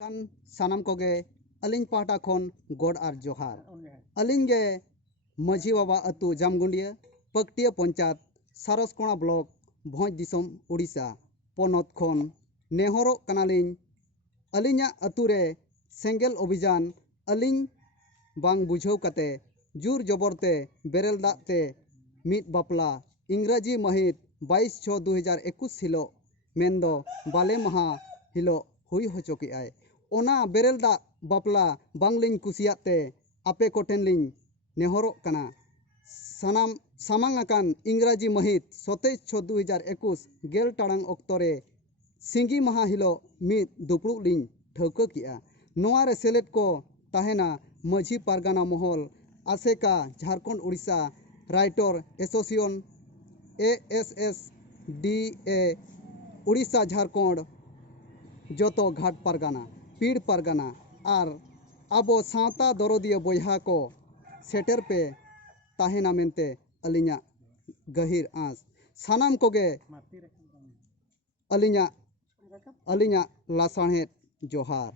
kan sanam koge aling pahta khon god ar johar aling ge माझी बाबा अतु जामगुंडिया पकटिया panchayat सारसकोणा block भोज दिसम उड़ीसा पोनत खन नेहरो कनालिंग अलिंगा अतुरे सेंगेल अभियान अलिंग बांग बुझाव कते जुर जबरते बेरेल दाते मिट बापला इंग्राजी महित 22/6/2021 हिलो मेंदो बाले महा हिलो हुई होचोके आय ओना बेरेल दा बापला बांगलिंग कुसियाते आपे कोटेनलिंग नेहरो कना सनाम सामांग अकान इंग्राजी महित 27/6/2021 गेल टाड़ांग अक्तरे सिंगी महा हिलो मित दुपड़ुक लिंग ठौका किया नोआरे सेलेट को ताहेना माझी पारगाना महल आसेका Jharkhand Orissa writer association ASSDA Orissa Jharkhand जोतो घाट पारगाना पीड़ पारगाना और आबो सावता दरदिया बोहा को सेटर पे ताहेना मेनते अलिंगा गहिर आस सानाम कोगे अलिंगा लासाणेत जोहार।